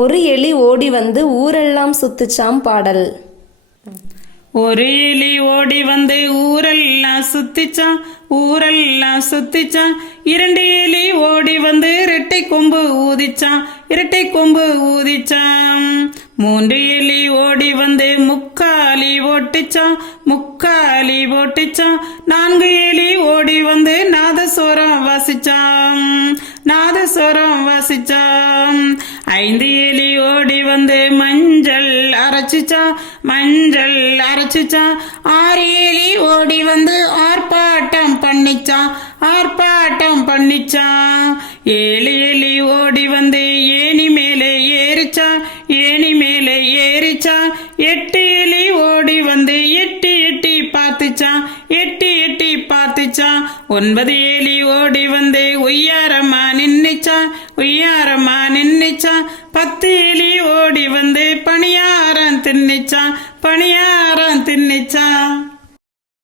ஒரு எலி ஓடி வந்து ஊரெல்லாம் சுத்துச்சாம் பாடல். ஒரு எலி ஓடி வந்து ஊரெல்லாம் சுத்திச்சான், ஊரெல்லாம் சுத்திச்சான். இரண்டு எலி ஓடி வந்து இரட்டை கொம்பு ஊதிச்சான், இரட்டை கொம்பு ஊதிச்சான். மூன்று எலி ஓடி வந்து முக்காலி ஓட்டிச்சான், முக்காலி ஓட்டிச்சான். நான்கு எலி ஓடி வந்து நாதஸ்வரம் வாசிச்சான், நாதஸ்வரம் வாசிச்சான். ஐந்து எலி ஓடி வந்து மஞ்சள் அரைச்சிச்சான், மஞ்சள் அரைச்சிச்சான். ஆறு எலி ஓடி வந்து ஆர்ப்பாட்டம் பண்ணிச்சான், ஆர்ப்பாட்டம் பண்ணிச்சான். ஏழு எலி ஓடி வந்து ஏணி மேலே ஏறிச்சான், ஏணி மேலே ஏறிச்சான். எட்டு எலி ஓடி வந்து எட்டி எட்டி பார்த்துச்சான், எட்டி எட்டி பார்த்துச்சான். ஒன்பது எலி ஓடி வந்து ஒய்யாரமா நின்னுச்சான், ஒய்யாரமா நின்னுச்சான். பத்து எலி ஓடி வந்து பணியாரம் தின்னுச்சான், பணியாரம் தின்னுச்சான்.